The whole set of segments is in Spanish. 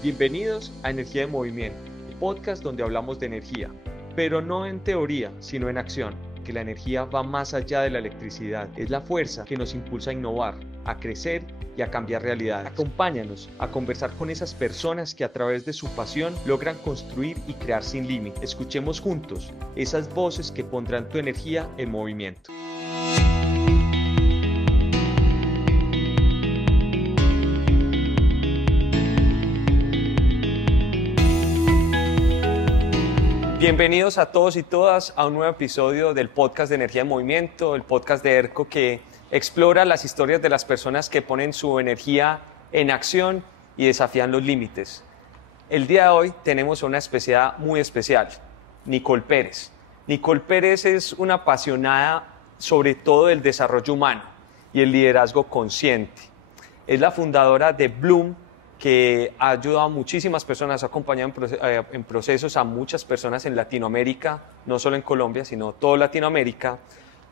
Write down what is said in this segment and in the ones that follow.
Bienvenidos a Energía de Movimiento, el podcast donde hablamos de energía, pero no en teoría, sino en acción, que la energía va más allá de la electricidad, es la fuerza que nos impulsa a innovar, a crecer y a cambiar realidades. Acompáñanos a conversar con esas personas que a través de su pasión logran construir y crear sin límite. Escuchemos juntos esas voces que pondrán tu energía en movimiento. Bienvenidos a todos y todas a un nuevo episodio del podcast de Energía en Movimiento, el podcast de ERCO que explora las historias de las personas que ponen su energía en acción y desafían los límites. El día de hoy tenemos una especialidad muy especial, Nicole Pérez. Nicole Pérez es una apasionada sobre todo del desarrollo humano y el liderazgo consciente. Es la fundadora de Bloom, que ha ayudado a muchísimas personas, ha acompañado en procesos a muchas personas en Latinoamérica, no solo en Colombia, sino toda Latinoamérica,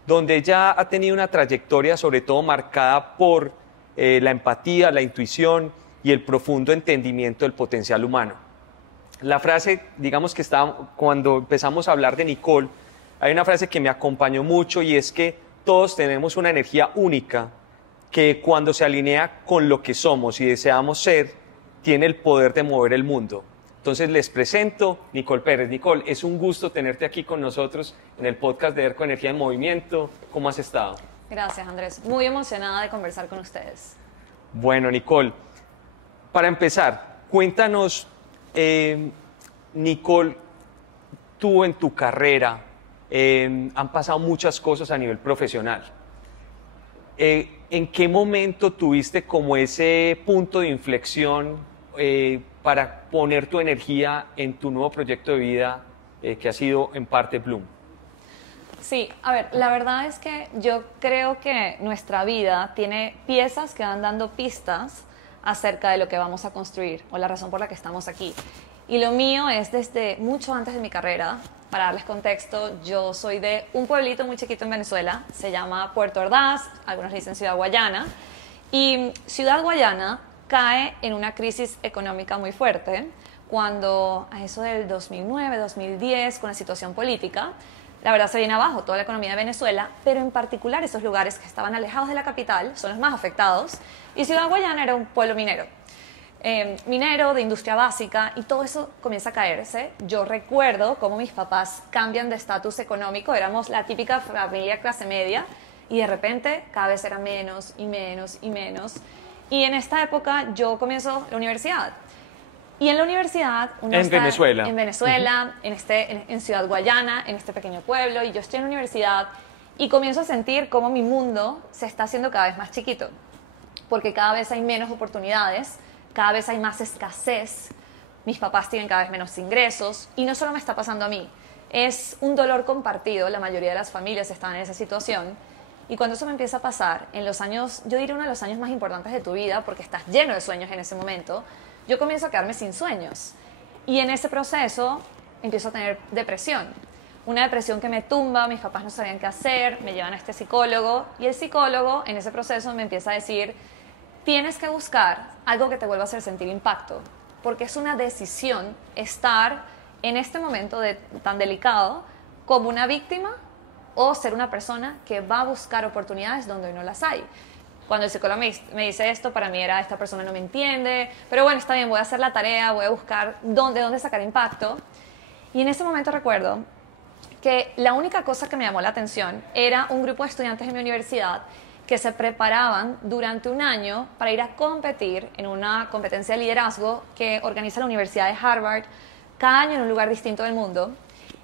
donde ella ha tenido una trayectoria sobre todo marcada por la empatía, la intuición y el profundo entendimiento del potencial humano. La frase, digamos que cuando empezamos a hablar de Nicole, hay una frase que me acompañó mucho y es que todos tenemos una energía única que cuando se alinea con lo que somos y deseamos ser, tiene el poder de mover el mundo. Entonces les presento Nicole Pérez. Nicole, es un gusto tenerte aquí con nosotros en el podcast de ERCO Energía en Movimiento. ¿Cómo has estado? Gracias, Andrés. Muy emocionada de conversar con ustedes. Bueno, Nicole, para empezar, cuéntanos, Nicole, tú en tu carrera han pasado muchas cosas a nivel profesional. ¿En qué momento tuviste como ese punto de inflexión para poner tu energía en tu nuevo proyecto de vida que ha sido en parte Bloom? Sí, a ver, la verdad es que yo creo que nuestra vida tiene piezas que van dando pistas acerca de lo que vamos a construir o la razón por la que estamos aquí. Y lo mío es desde mucho antes de mi carrera. Para darles contexto, yo soy de un pueblito muy chiquito en Venezuela, se llama Puerto Ordaz, algunos le dicen Ciudad Guayana, y Ciudad Guayana cae en una crisis económica muy fuerte cuando a eso del 2009, 2010, con la situación política, la verdad se viene abajo toda la economía de Venezuela, pero en particular esos lugares que estaban alejados de la capital son los más afectados, y Ciudad Guayana era un pueblo minero. Minero, de industria básica, y todo eso comienza a caerse. Yo recuerdo cómo mis papás cambian de estatus económico, éramos la típica familia clase media, y de repente cada vez era menos y menos y menos. Y en esta época yo comienzo la universidad. Y en la universidad uno está Venezuela. En Venezuela, en Ciudad Guayana, en este pequeño pueblo, y yo estoy en la universidad y comienzo a sentir cómo mi mundo se está haciendo cada vez más chiquito, porque cada vez hay menos oportunidades, cada vez hay más escasez, mis papás tienen cada vez menos ingresos, y no solo me está pasando a mí, es un dolor compartido, la mayoría de las familias están en esa situación, y cuando eso me empieza a pasar, en los años, yo diría uno de los años más importantes de tu vida, porque estás lleno de sueños en ese momento, yo comienzo a quedarme sin sueños, y en ese proceso empiezo a tener depresión, una depresión que me tumba, mis papás no sabían qué hacer, me llevan a este psicólogo, y el psicólogo en ese proceso me empieza a decir: tienes que buscar algo que te vuelva a hacer sentir impacto, porque es una decisión estar en este momento tan delicado como una víctima o ser una persona que va a buscar oportunidades donde hoy no las hay. Cuando el psicólogo me dice esto, para mí era: esta persona no me entiende, pero bueno, está bien, voy a hacer la tarea, voy a buscar dónde sacar impacto. Y en ese momento recuerdo que la única cosa que me llamó la atención era un grupo de estudiantes en mi universidad que se preparaban durante un año para ir a competir en una competencia de liderazgo que organiza la Universidad de Harvard cada año en un lugar distinto del mundo.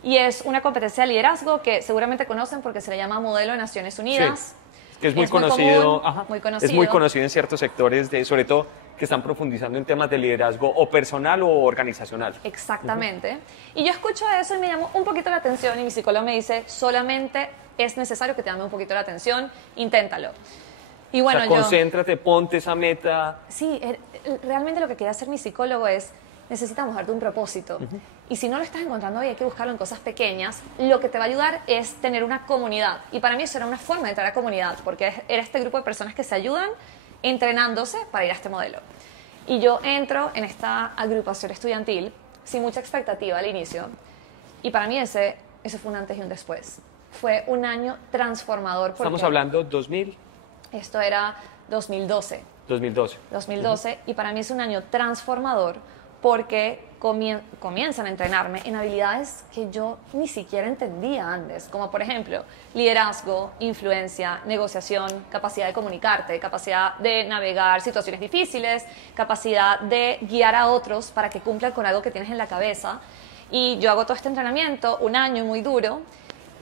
Y es una competencia de liderazgo que seguramente conocen porque se le llama Modelo de Naciones Unidas. Sí, que es muy conocido, común, muy conocido. Es muy conocido en ciertos sectores, sobre todo que están profundizando en temas de liderazgo o personal o organizacional. Exactamente. Y yo escucho eso y me llamó un poquito la atención, y mi psicólogo me dice: solamente es necesario que te llame un poquito la atención, inténtalo. Y bueno, o sea, concéntrate, ponte esa meta. Sí, realmente lo que quería hacer mi psicólogo es: necesitamos darte un propósito. Y si no lo estás encontrando hoy, hay que buscarlo en cosas pequeñas. Lo que te va a ayudar es tener una comunidad. Y para mí eso era una forma de entrar a comunidad, porque era este grupo de personas que se ayudan entrenándose para ir a este modelo. Y yo entro en esta agrupación estudiantil sin mucha expectativa al inicio. Y para mí eso fue un antes y un después. Fue un año transformador. Estamos hablando 2000. Esto era 2012. 2012. 2012. Y para mí es un año transformador porque comienzan a entrenarme en habilidades que yo ni siquiera entendía antes, como por ejemplo liderazgo, influencia, negociación, capacidad de comunicarte, capacidad de navegar situaciones difíciles, capacidad de guiar a otros para que cumplan con algo que tienes en la cabeza. Y yo hago todo este entrenamiento, un año muy duro,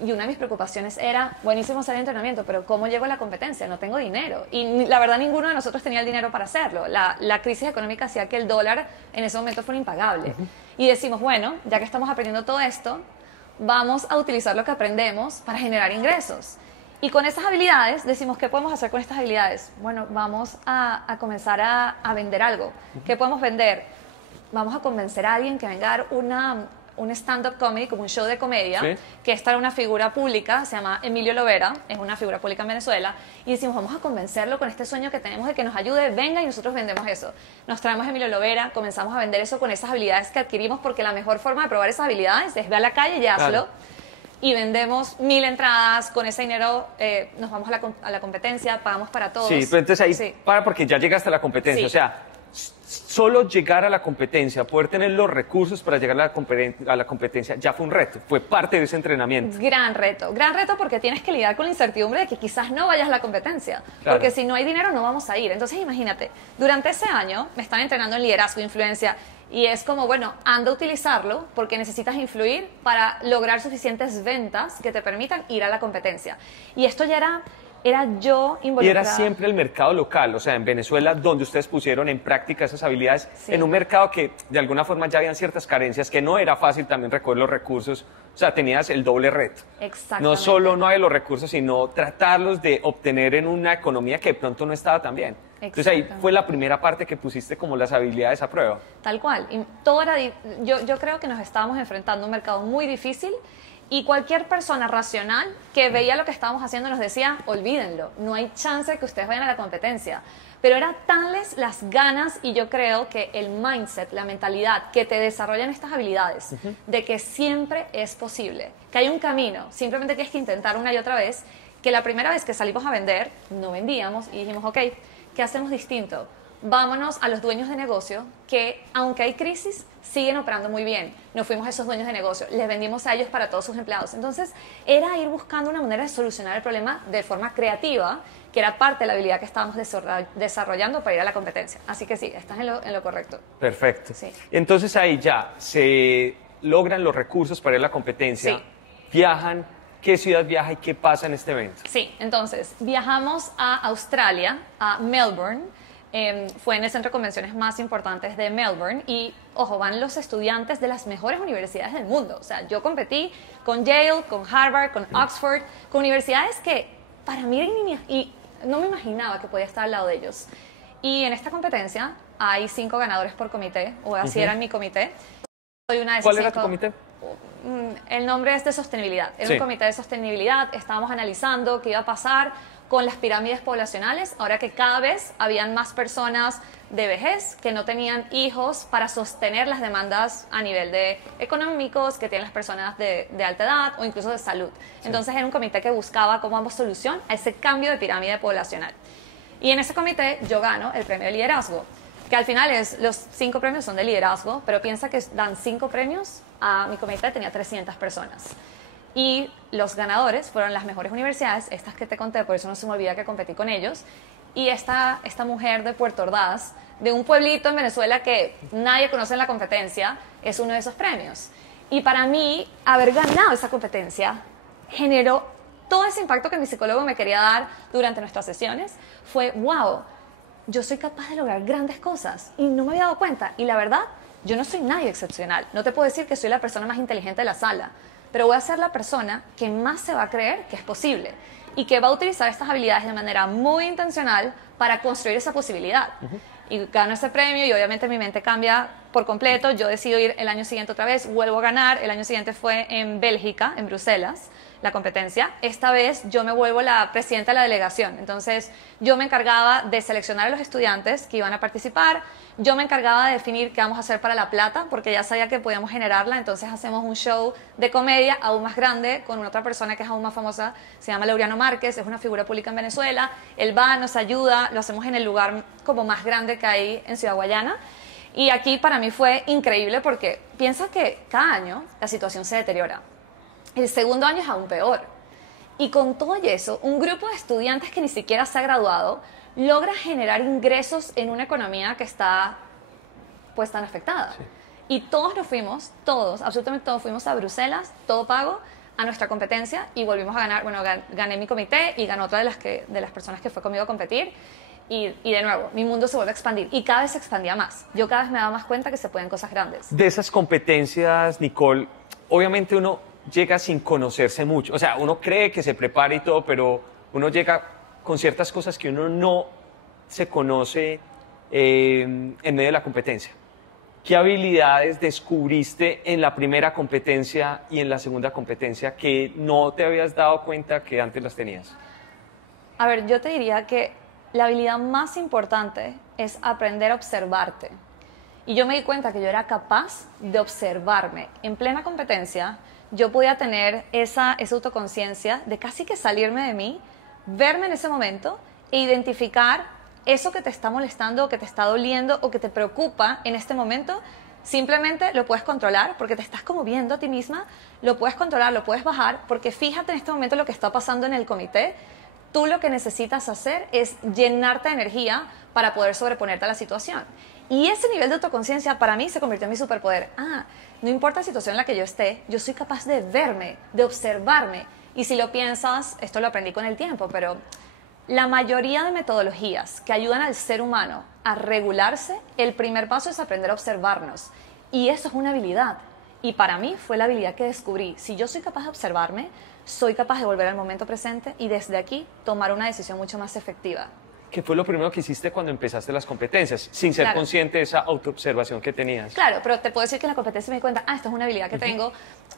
y una de mis preocupaciones era, buenísimo hacer el entrenamiento, pero ¿cómo llego a la competencia? No tengo dinero. Y la verdad, ninguno de nosotros tenía el dinero para hacerlo. La crisis económica hacía que el dólar en ese momento fuera impagable. Y decimos, bueno, ya que estamos aprendiendo todo esto, vamos a utilizar lo que aprendemos para generar ingresos. Y con esas habilidades, decimos, ¿qué podemos hacer con estas habilidades? Bueno, vamos a comenzar a vender algo. ¿Qué podemos vender? Vamos a convencer a alguien que venga a dar un stand-up comedy, como un show de comedia, ¿Sí? que esta era una figura pública, se llama Emilio Lovera, es una figura pública en Venezuela, y decimos, vamos a convencerlo con este sueño que tenemos de que nos ayude, venga, y nosotros vendemos eso. Nos traemos a Emilio Lovera, comenzamos a vender eso con esas habilidades que adquirimos, porque la mejor forma de probar esas habilidades es ve a la calle y hazlo. Claro. Y vendemos 1000 entradas, con ese dinero nos vamos a la competencia, pagamos para todos. Sí, pero entonces ahí Sí. porque ya llegaste a la competencia. Sí. O sea, solo llegar a la competencia, poder tener los recursos para llegar a la competencia, ya fue un reto, fue parte de ese entrenamiento. Gran reto porque tienes que lidiar con la incertidumbre de que quizás no vayas a la competencia, Claro. porque si no hay dinero no vamos a ir. Entonces imagínate, durante ese año me están entrenando en liderazgo, influencia, y es como, bueno, anda a utilizarlo porque necesitas influir para lograr suficientes ventas que te permitan ir a la competencia. Y esto ya era yo involucrada. Y era siempre el mercado local, o sea, en Venezuela, donde ustedes pusieron en práctica esas habilidades, Sí. en un mercado que de alguna forma ya habían ciertas carencias, que no era fácil también recoger los recursos, o sea, tenías el doble reto. Exactamente. No solo no hay los recursos, sino tratarlos de obtener en una economía que de pronto no estaba tan bien. Entonces ahí fue la primera parte que pusiste como las habilidades a prueba. Tal cual. Y todo era yo creo que nos estábamos enfrentando a un mercado muy difícil y cualquier persona racional que veía lo que estábamos haciendo nos decía, olvídenlo, no hay chance de que ustedes vayan a la competencia. Pero eran tales las ganas y yo creo que el mindset, la mentalidad que te desarrollan estas habilidades, de que siempre es posible, que hay un camino, simplemente tienes que intentar una y otra vez, que la primera vez que salimos a vender, no vendíamos y dijimos, ok, ¿qué hacemos distinto? Vámonos a los dueños de negocio que, aunque hay crisis, siguen operando muy bien. Nos fuimos a esos dueños de negocio, les vendimos a ellos para todos sus empleados. Entonces, era ir buscando una manera de solucionar el problema de forma creativa, que era parte de la habilidad que estábamos desarrollando para ir a la competencia. Así que sí, estás en lo correcto. Perfecto. Sí. Entonces ahí ya se logran los recursos para ir a la competencia, Sí. viajan, ¿qué ciudad viaja y qué pasa en este evento? Sí, entonces viajamos a Australia, a Melbourne. Fue en el centro de convenciones más importantes de Melbourne y, ojo, van los estudiantes de las mejores universidades del mundo. O sea, yo competí con Yale, con Harvard, con Oxford, con universidades que para mí y no me imaginaba que podía estar al lado de ellos. Y en esta competencia hay 5 ganadores por comité, o así era en mi comité. Soy una de esas ¿Cuál era tu 5. comité? El nombre es de sostenibilidad. Era Sí. un comité de sostenibilidad. Estábamos analizando qué iba a pasar con las pirámides poblacionales, ahora que cada vez habían más personas de vejez que no tenían hijos para sostener las demandas a nivel de económicos que tienen las personas de alta edad o incluso de salud. Entonces era un comité que buscaba cómo damos solución a ese cambio de pirámide poblacional. Y en ese comité yo gano el premio de liderazgo, que al final los 5 premios son de liderazgo, pero piensa que dan 5 premios, a mi comité tenía 300 personas. Y los ganadores fueron las mejores universidades, estas que te conté, por eso no se me olvida que competí con ellos. Y esta mujer de Puerto Ordaz, de un pueblito en Venezuela que nadie conoce en la competencia, es uno de esos premios. Y para mí, haber ganado esa competencia generó todo ese impacto que mi psicólogo me quería dar durante nuestras sesiones. Fue, wow, yo soy capaz de lograr grandes cosas y no me había dado cuenta. Y la verdad, yo no soy nadie excepcional. No te puedo decir que soy la persona más inteligente de la sala, pero voy a ser la persona que más se va a creer que es posible y que va a utilizar estas habilidades de manera muy intencional para construir esa posibilidad. Y gano ese premio y obviamente mi mente cambia por completo. Yo decido ir el año siguiente otra vez, vuelvo a ganar. El año siguiente fue en Bélgica, en Bruselas. la competencia, esta vez yo me vuelvo la presidenta de la delegación. Entonces, yo me encargaba de seleccionar a los estudiantes que iban a participar, yo me encargaba de definir qué vamos a hacer para la plata, porque ya sabía que podíamos generarla, entonces hacemos un show de comedia aún más grande con otra persona que es aún más famosa, se llama Laureano Márquez, es una figura pública en Venezuela, él va, nos ayuda, lo hacemos en el lugar como más grande que hay en Ciudad Guayana. Y aquí para mí fue increíble porque piensa que cada año la situación se deteriora. El segundo año es aún peor. Y con todo eso, un grupo de estudiantes que ni siquiera se ha graduado logra generar ingresos en una economía que está pues tan afectada. Sí. Y todos nos fuimos, todos, absolutamente todos fuimos a Bruselas, todo pago, a nuestra competencia y volvimos a ganar. Bueno, gané mi comité y ganó otra de las personas que fue conmigo a competir. Y de nuevo, mi mundo se vuelve a expandir y cada vez se expandía más. Yo cada vez me daba más cuenta que se pueden cosas grandes. De esas competencias, Nicole, obviamente uno llega sin conocerse mucho. O sea, uno cree que se prepara y todo, pero uno llega con ciertas cosas que uno no se conoce en medio de la competencia. ¿Qué habilidades descubriste en la primera competencia y en la segunda competencia que no te habías dado cuenta que antes las tenías? A ver, yo te diría que la habilidad más importante es aprender a observarte. Y yo me di cuenta que yo era capaz de observarme. En plena competencia, yo podía tener esa autoconciencia de casi que salirme de mí, verme en ese momento e identificar eso que te está molestando o que te está doliendo o que te preocupa en este momento. Simplemente lo puedes controlar porque te estás como viendo a ti misma, lo puedes controlar, lo puedes bajar, porque fíjate en este momento lo que está pasando en el comité. Tú lo que necesitas hacer es llenarte de energía para poder sobreponerte a la situación. Y ese nivel de autoconciencia para mí se convirtió en mi superpoder. No importa la situación en la que yo esté, yo soy capaz de verme, de observarme. Y si lo piensas, esto lo aprendí con el tiempo, pero la mayoría de metodologías que ayudan al ser humano a regularse, el primer paso es aprender a observarnos. Y eso es una habilidad. Y para mí fue la habilidad que descubrí. Si yo soy capaz de observarme, soy capaz de volver al momento presente y desde aquí tomar una decisión mucho más efectiva. ¿Qué fue lo primero que hiciste cuando empezaste las competencias? Sin ser consciente de esa autoobservación que tenías. Claro, pero te puedo decir que en la competencia me di cuenta, esto es una habilidad que tengo.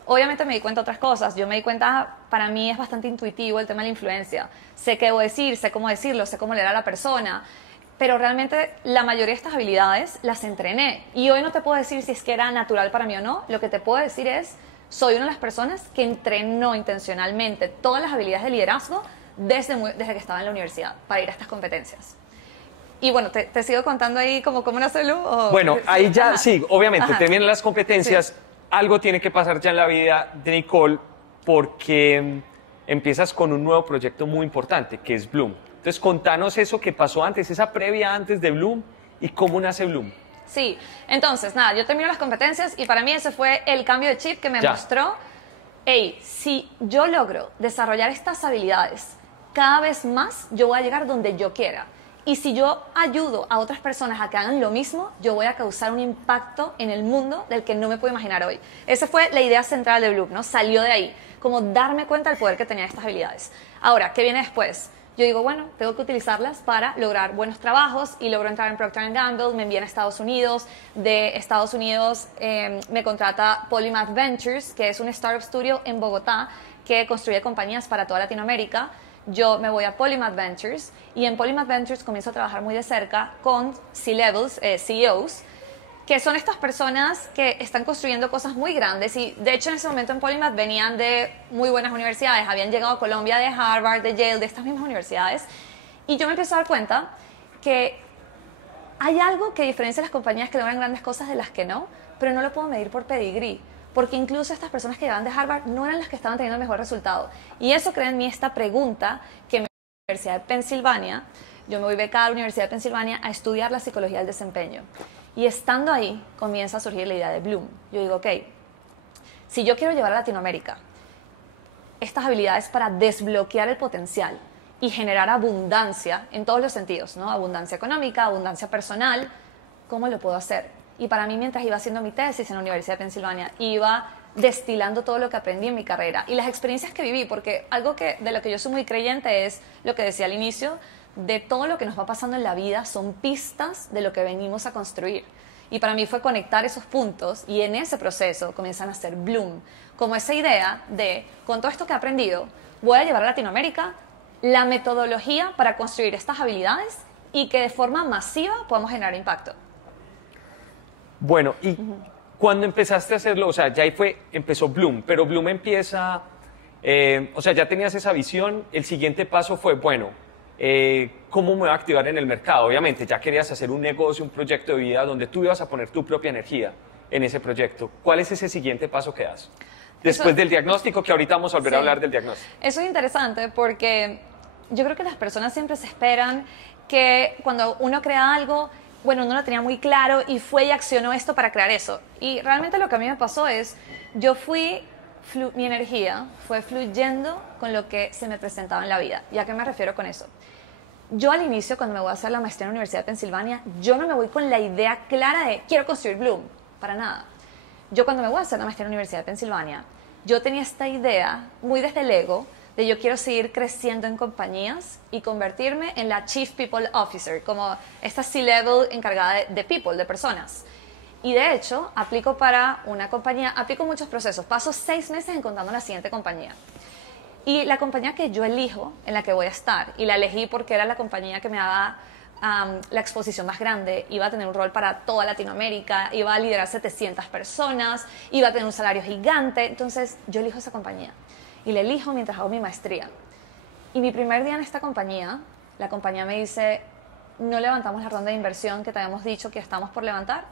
Obviamente me di cuenta de otras cosas. Yo me di cuenta, para mí es bastante intuitivo el tema de la influencia. Sé qué debo decir, sé cómo decirlo, sé cómo leer a la persona. Pero realmente la mayoría de estas habilidades las entrené. Y hoy no te puedo decir si es que era natural para mí o no. Lo que te puedo decir es, soy una de las personas que entrenó intencionalmente todas las habilidades de liderazgo desde que estaba en la universidad para ir a estas competencias. Y bueno, te sigo contando ahí cómo nace Blum. Bueno, ahí ya, sí, obviamente, te vienen las competencias. Sí. Algo tiene que pasar ya en la vida de Nicole porque empiezas con un nuevo proyecto muy importante, que es Blum. Entonces, contanos eso que pasó antes, esa previa antes de Blum y cómo nace Blum. Sí, entonces, nada, yo termino las competencias y para mí ese fue el cambio de chip que me mostró, hey, si yo logro desarrollar estas habilidades cada vez más, yo voy a llegar donde yo quiera. Y si yo ayudo a otras personas a que hagan lo mismo, yo voy a causar un impacto en el mundo del que no me puedo imaginar hoy. Esa fue la idea central de Blum, ¿no? Salió de ahí, como darme cuenta del poder que tenía estas habilidades. Ahora, ¿qué viene después? Yo digo, bueno, tengo que utilizarlas para lograr buenos trabajos y logro entrar en Procter & Gamble, me envían a Estados Unidos. De Estados Unidos me contrata Polymath Ventures, que es un startup studio en Bogotá que construye compañías para toda Latinoamérica. Yo me voy a Polymath Ventures y en Polymath Ventures comienzo a trabajar muy de cerca con C-levels, CEOs, que son estas personas que están construyendo cosas muy grandes y de hecho en ese momento en Polymath venían de muy buenas universidades, habían llegado a Colombia de Harvard, de Yale, de estas mismas universidades y yo me empiezo a dar cuenta que hay algo que diferencia a las compañías que logran grandes cosas de las que no, pero no lo puedo medir por pedigrí, porque incluso estas personas que llegaban de Harvard no eran las que estaban teniendo el mejor resultado y eso crea en mí esta pregunta que me dio la Universidad de Pensilvania. Yo me voy becada a la Universidad de Pensilvania a estudiar la psicología del desempeño. Y estando ahí, comienza a surgir la idea de Blum. Yo digo, ok, si yo quiero llevar a Latinoamérica estas habilidades para desbloquear el potencial y generar abundancia en todos los sentidos, ¿no? Abundancia económica, abundancia personal, ¿cómo lo puedo hacer? Y para mí, mientras iba haciendo mi tesis en la Universidad de Pensilvania, iba destilando todo lo que aprendí en mi carrera y las experiencias que viví, porque algo de lo que yo soy muy creyente es lo que decía al inicio, de todo lo que nos va pasando en la vida son pistas de lo que venimos a construir. Y para mí fue conectar esos puntos y en ese proceso comienzan a hacer Bloom, como esa idea de, con todo esto que he aprendido, voy a llevar a Latinoamérica la metodología para construir estas habilidades y que de forma masiva podamos generar impacto. Bueno, y cuando empezaste a hacerlo, o sea, ya ahí empezó Bloom, pero Bloom empieza, o sea, ya tenías esa visión, el siguiente paso fue, bueno, ¿cómo me voy a activar en el mercado? Obviamente, ya querías hacer un negocio, un proyecto de vida donde tú ibas a poner tu propia energía en ese proyecto. ¿Cuál es ese siguiente paso que das? Después del diagnóstico, que ahorita vamos a volver a hablar del diagnóstico. Eso es interesante porque yo creo que las personas siempre se esperan que cuando uno crea algo, bueno, uno lo tenía muy claro y fue y accionó esto para crear eso. Y realmente lo que a mí me pasó es, mi energía fue fluyendo con lo que se me presentaba en la vida. ¿Y a qué me refiero con eso? Yo al inicio, cuando me voy a hacer la maestría en la Universidad de Pensilvania, yo no me voy con la idea clara de quiero construir Bloom, para nada. Yo cuando me voy a hacer la maestría en la Universidad de Pensilvania, yo tenía esta idea, muy desde el ego, de yo quiero seguir creciendo en compañías y convertirme en la Chief People Officer, como esta C-Level encargada de people, de personas. Y de hecho, aplico para una compañía, aplico muchos procesos, paso 6 meses encontrando la siguiente compañía. Y la compañía que yo elijo, en la que voy a estar, y la elegí porque era la compañía que me daba la exposición más grande, iba a tener un rol para toda Latinoamérica, iba a liderar 700 personas, iba a tener un salario gigante, entonces yo elijo esa compañía. Y la elijo mientras hago mi maestría. Y mi primer día en esta compañía, la compañía me dice, no levantamos la ronda de inversión que te habíamos dicho que estamos por levantar,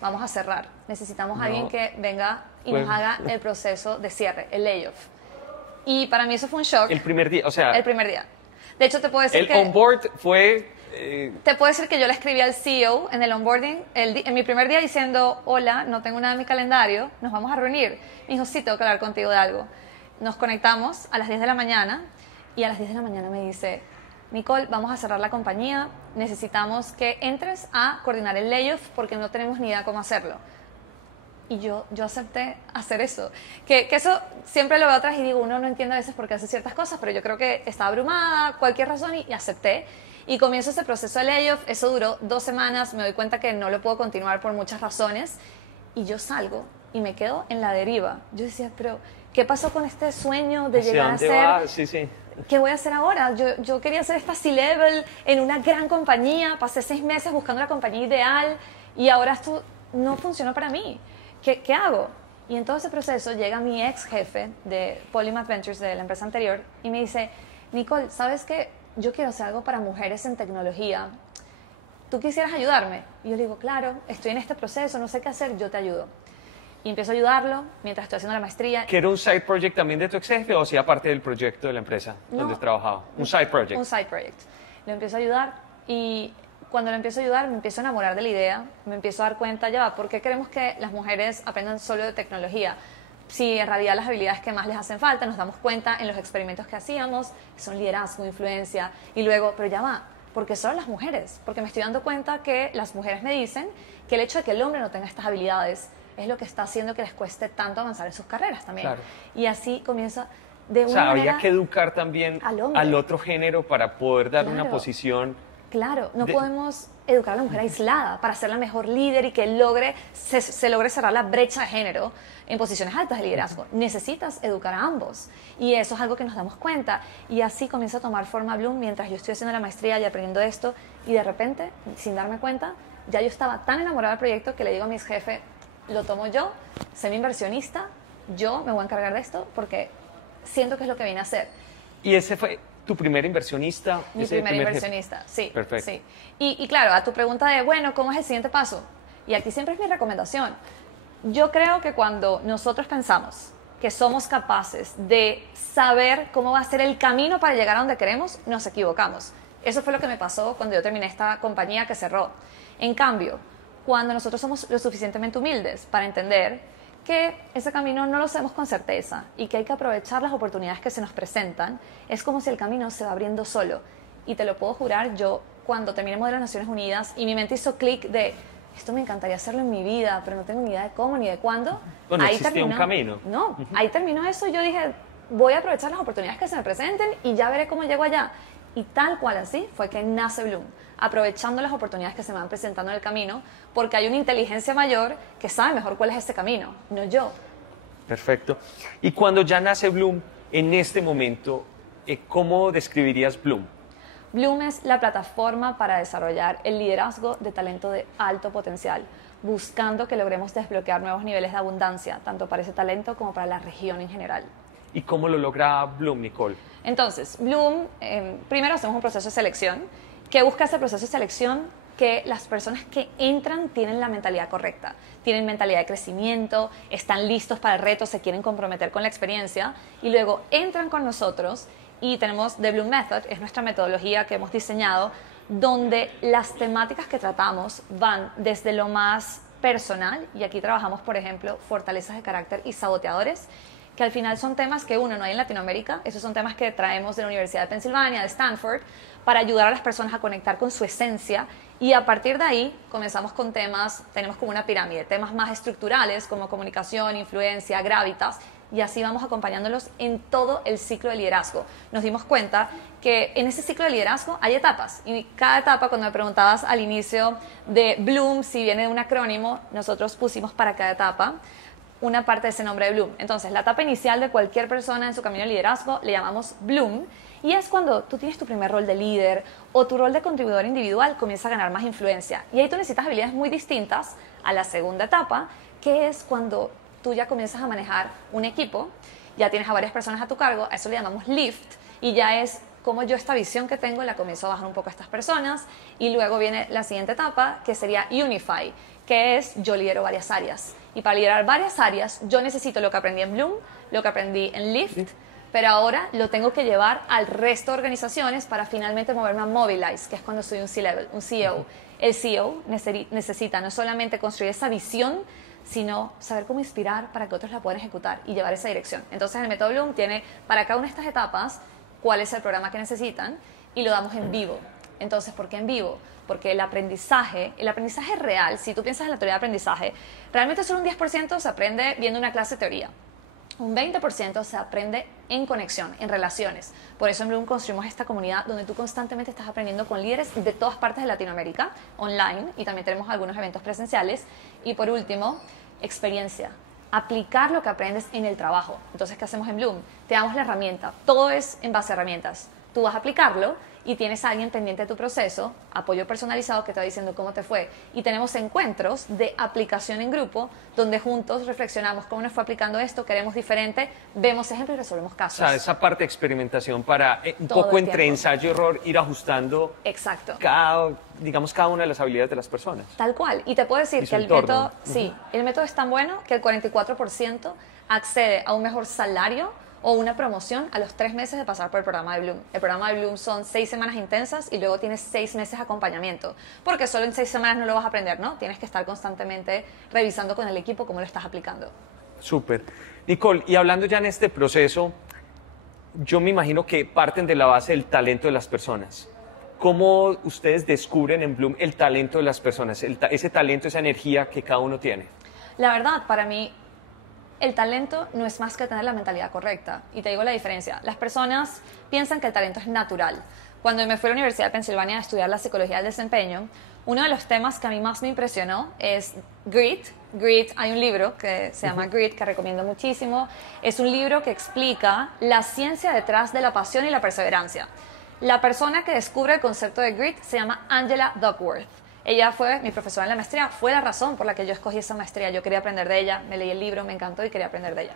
vamos a cerrar. Necesitamos a alguien que venga y nos haga el proceso de cierre, el layoff. Y para mí eso fue un shock. El primer día, o sea... El primer día. De hecho, te puedo decir el onboard fue... Te puedo decir que yo le escribí al CEO en el onboarding, en mi primer día diciendo, hola, no tengo nada en mi calendario, nos vamos a reunir. Me dijo, sí, tengo que hablar contigo de algo. Nos conectamos a las 10 de la mañana y a las 10 de la mañana me dice, Nicole, vamos a cerrar la compañía, necesitamos que entres a coordinar el layoff porque no tenemos ni idea cómo hacerlo. Y yo acepté hacer eso. Que eso siempre lo veo atrás y digo, uno no entiende a veces por qué hace ciertas cosas, pero yo creo que estaba abrumada, cualquier razón, y acepté. Y comienzo ese proceso de layoff, eso duró 2 semanas, me doy cuenta que no lo puedo continuar por muchas razones, y yo salgo y me quedo en la deriva. Yo decía, pero ¿qué pasó con este sueño de llegar a ser? Sí, sí. ¿Qué voy a hacer ahora? Yo quería hacer esta C-Level en una gran compañía, pasé 6 meses buscando la compañía ideal y ahora esto no funcionó para mí. ¿Qué hago? Y en todo ese proceso llega mi ex jefe de Polymath Ventures, de la empresa anterior, y me dice, Nicole, ¿sabes qué? Yo quiero hacer algo para mujeres en tecnología. ¿Tú quisieras ayudarme? Y yo le digo, claro, estoy en este proceso, no sé qué hacer, yo te ayudo. Y empiezo a ayudarlo mientras estoy haciendo la maestría. ¿Que era un side project también de tu ex jefe o hacía parte del proyecto de la empresa donde has trabajado? Un side project. Un side project. Lo empiezo a ayudar y cuando lo empiezo a ayudar me empiezo a enamorar de la idea, me empiezo a dar cuenta, ya va, ¿por qué queremos que las mujeres aprendan solo de tecnología? Si en realidad las habilidades que más les hacen falta, nos damos cuenta en los experimentos que hacíamos, son liderazgo, influencia, y luego, pero ya va, ¿por qué solo las mujeres? Porque me estoy dando cuenta que las mujeres me dicen que el hecho de que el hombre no tenga estas habilidades es lo que está haciendo que les cueste tanto avanzar en sus carreras también. Claro. Y así comienza de una manera... había que educar también al otro género para poder darle una posición... Claro, no podemos educar a la mujer aislada para ser la mejor líder y que se logre cerrar la brecha de género en posiciones altas de liderazgo. Necesitas educar a ambos y eso es algo que nos damos cuenta y así comienza a tomar forma Bloom mientras yo estoy haciendo la maestría y aprendiendo esto y de repente, sin darme cuenta, ya yo estaba tan enamorada del proyecto que le digo a mis jefes, lo tomo yo, soy mi inversionista, yo me voy a encargar de esto porque siento que es lo que vine a hacer. ¿Y ese fue tu primer inversionista? Mi primer inversionista, sí. Perfecto. Sí. Y claro, a tu pregunta de, bueno, ¿cómo es el siguiente paso? Y aquí siempre es mi recomendación. Yo creo que cuando nosotros pensamos que somos capaces de saber cómo va a ser el camino para llegar a donde queremos, nos equivocamos. Eso fue lo que me pasó cuando yo terminé esta compañía que cerró. En cambio, cuando nosotros somos lo suficientemente humildes para entender que ese camino no lo sabemos con certeza y que hay que aprovechar las oportunidades que se nos presentan, es como si el camino se va abriendo solo. Y te lo puedo jurar, yo cuando terminé Modelo de las Naciones Unidas y mi mente hizo clic de esto me encantaría hacerlo en mi vida, pero no tengo ni idea de cómo ni de cuándo. Bueno, ahí existía un camino. No, ahí terminó eso y yo dije, voy a aprovechar las oportunidades que se me presenten y ya veré cómo llego allá. Y tal cual así fue que nace Bloom. aprovechando las oportunidades que se me van presentando en el camino, porque hay una inteligencia mayor que sabe mejor cuál es ese camino, no yo. Perfecto. Y cuando ya nace Bloom, en este momento, ¿cómo describirías Bloom? Bloom es la plataforma para desarrollar el liderazgo de talento de alto potencial, buscando que logremos desbloquear nuevos niveles de abundancia, tanto para ese talento como para la región en general. ¿Y cómo lo logra Bloom, Nicole? Entonces, Bloom, primero hacemos un proceso de selección, que busca ese proceso de selección que las personas que entran tienen la mentalidad correcta, tienen mentalidad de crecimiento, están listos para el reto, se quieren comprometer con la experiencia y luego entran con nosotros y tenemos The Bloom Method, es nuestra metodología que hemos diseñado, donde las temáticas que tratamos van desde lo más personal, y aquí trabajamos, por ejemplo, fortalezas de carácter y saboteadores, que al final son temas que no hay en Latinoamérica, esos son temas que traemos de la Universidad de Pensilvania, de Stanford, para ayudar a las personas a conectar con su esencia, y a partir de ahí comenzamos con temas, tenemos como una pirámide, temas más estructurales como comunicación, influencia, gravitas, y así vamos acompañándolos en todo el ciclo de liderazgo. Nos dimos cuenta que en ese ciclo de liderazgo hay etapas, y cada etapa, cuando me preguntabas al inicio de Bloom si viene de un acrónimo, nosotros pusimos para cada etapa una parte de ese nombre de Bloom. Entonces, la etapa inicial de cualquier persona en su camino de liderazgo le llamamos Bloom, y es cuando tú tienes tu primer rol de líder o tu rol de contribuidor individual comienza a ganar más influencia. Y ahí tú necesitas habilidades muy distintas a la segunda etapa, que es cuando tú ya comienzas a manejar un equipo, ya tienes a varias personas a tu cargo, a eso le llamamos lift, y ya es como yo esta visión que tengo la comienzo a bajar un poco a estas personas, y luego viene la siguiente etapa, que sería Unify, que es yo lidero varias áreas. Y para liderar varias áreas, yo necesito lo que aprendí en Bloom, lo que aprendí en Lift, pero ahora lo tengo que llevar al resto de organizaciones para finalmente moverme a Mobilize, que es cuando soy un C-Level, un CEO. El CEO necesita no solamente construir esa visión, sino saber cómo inspirar para que otros la puedan ejecutar y llevar esa dirección. Entonces, el método Bloom tiene para cada una de estas etapas cuál es el programa que necesitan y lo damos en vivo. Entonces, ¿por qué en vivo? Porque el aprendizaje real, si tú piensas en la teoría de aprendizaje, realmente solo un 10% se aprende viendo una clase de teoría. Un 20% se aprende en conexión, en relaciones. Por eso en Bloom construimos esta comunidad donde tú constantemente estás aprendiendo con líderes de todas partes de Latinoamérica, online, y también tenemos algunos eventos presenciales. Y por último, experiencia. Aplicar lo que aprendes en el trabajo. Entonces, ¿qué hacemos en Bloom? Te damos la herramienta. Todo es en base a herramientas. Tú vas a aplicarlo y tienes a alguien pendiente de tu proceso, apoyo personalizado que te va diciendo cómo te fue. Y tenemos encuentros de aplicación en grupo, donde juntos reflexionamos cómo nos fue aplicando esto, queremos diferente, vemos ejemplos y resolvemos casos. O sea, esa parte de experimentación para un Todo poco el entre tiempo. ensayo y error ir ajustando Exacto. cada una de las habilidades de las personas. Tal cual. Y te puedo decir Y su que el entorno. método, sí, el método es tan bueno que el 44% accede a un mejor salario o una promoción a los 3 meses de pasar por el programa de Bloom. El programa de Bloom son 6 semanas intensas y luego tienes 6 meses de acompañamiento. Porque solo en 6 semanas no lo vas a aprender, ¿no? Tienes que estar constantemente revisando con el equipo cómo lo estás aplicando. Súper. Nicole, y hablando ya en este proceso, yo me imagino que parten de la base del talento de las personas. ¿Cómo ustedes descubren en Bloom el talento de las personas, ese talento, esa energía que cada uno tiene? La verdad, para mí, el talento no es más que tener la mentalidad correcta. Y te digo la diferencia. Las personas piensan que el talento es natural. Cuando me fui a la Universidad de Pensilvania a estudiar la psicología del desempeño, uno de los temas que a mí más me impresionó es Grit. Grit, hay un libro que se llama Grit, que recomiendo muchísimo. Es un libro que explica la ciencia detrás de la pasión y la perseverancia. La persona que descubre el concepto de Grit se llama Angela Duckworth. Ella fue mi profesora en la maestría, fue la razón por la que yo escogí esa maestría. Yo quería aprender de ella, me leí el libro, me encantó y quería aprender de ella.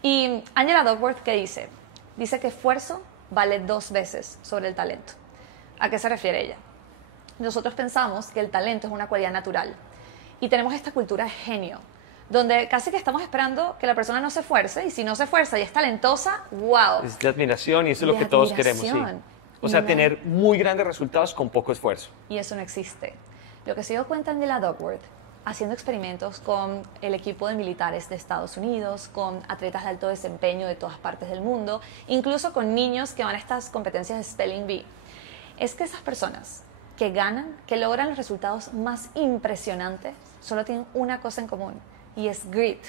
Y Angela Duckworth, ¿qué dice? Dice que esfuerzo vale 2 veces sobre el talento. ¿A qué se refiere ella? Nosotros pensamos que el talento es una cualidad natural y tenemos esta cultura de genio, donde casi que estamos esperando que la persona no se esfuerce, y si no se esfuerza y es talentosa, ¡wow! Es de admiración y eso es lo De que todos queremos, sí. admiración. O sea, No. tener muy grandes resultados con poco esfuerzo. Y eso no existe. Lo que se dio cuenta Angela Duckworth, haciendo experimentos con el equipo de militares de Estados Unidos, con atletas de alto desempeño de todas partes del mundo, incluso con niños que van a estas competencias de Spelling Bee, es que esas personas que ganan, que logran los resultados más impresionantes, solo tienen una cosa en común, y es grit.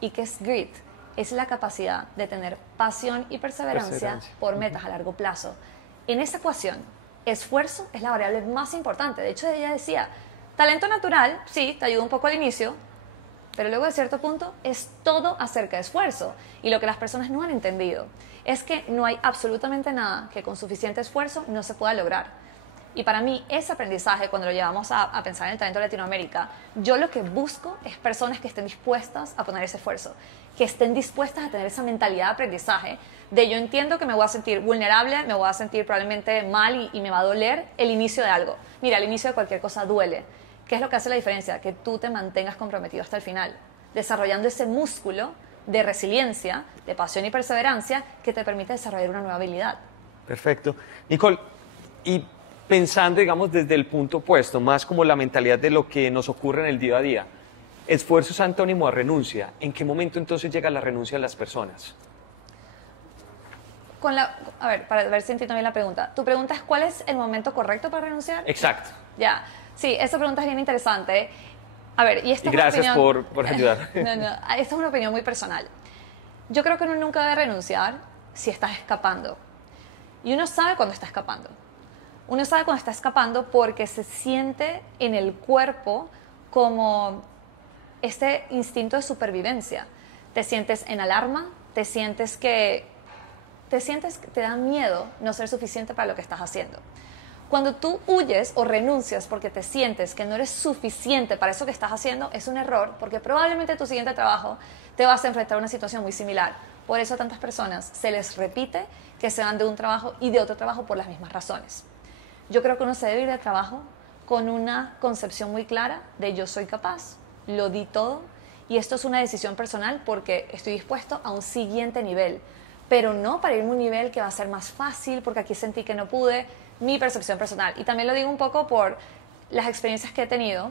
¿Y qué es grit? Es la capacidad de tener pasión y perseverancia por metas a largo plazo. En esa ecuación, esfuerzo es la variable más importante. De hecho, ella decía, talento natural, sí, te ayuda un poco al inicio, pero luego de cierto punto es todo acerca de esfuerzo. Y lo que las personas no han entendido es que no hay absolutamente nada que con suficiente esfuerzo no se pueda lograr. Y para mí, ese aprendizaje, cuando lo llevamos a pensar en el talento de Latinoamérica, yo lo que busco es personas que estén dispuestas a poner ese esfuerzo, que estén dispuestas a tener esa mentalidad de aprendizaje, de yo entiendo que me voy a sentir vulnerable, me voy a sentir probablemente mal y me va a doler el inicio de algo. Mira, el inicio de cualquier cosa duele. ¿Qué es lo que hace la diferencia? Que tú te mantengas comprometido hasta el final, desarrollando ese músculo de resiliencia, de pasión y perseverancia que te permite desarrollar una nueva habilidad. Perfecto. Nicole, y pensando, digamos, desde el punto opuesto, más como la mentalidad de lo que nos ocurre en el día a día, esfuerzo es antónimo a renuncia. ¿En qué momento entonces llega la renuncia a las personas? A ver, para ver si entiendo bien la pregunta. Tu pregunta es, ¿cuál es el momento correcto para renunciar? Exacto. Ya, sí, esa pregunta es bien interesante. A ver, y esta Y gracias es una opinión... por ayudar. No, esta es una opinión muy personal. Yo creo que uno nunca debe renunciar si estás escapando. Y uno sabe cuando está escapando. Uno sabe cuando está escapando porque se siente en el cuerpo como este instinto de supervivencia. Te sientes en alarma, te sientes que te da miedo no ser suficiente para lo que estás haciendo. Cuando tú huyes o renuncias porque te sientes que no eres suficiente para eso que estás haciendo, es un error, porque probablemente tu siguiente trabajo te vas a enfrentar a una situación muy similar. Por eso a tantas personas se les repite que se van de un trabajo y de otro trabajo por las mismas razones. Yo creo que uno se debe ir de trabajo con una concepción muy clara de yo soy capaz, lo di todo y esto es una decisión personal porque estoy dispuesto a un siguiente nivel, pero no para irme a un nivel que va a ser más fácil porque aquí sentí que no pude, mi percepción personal. Y también lo digo un poco por las experiencias que he tenido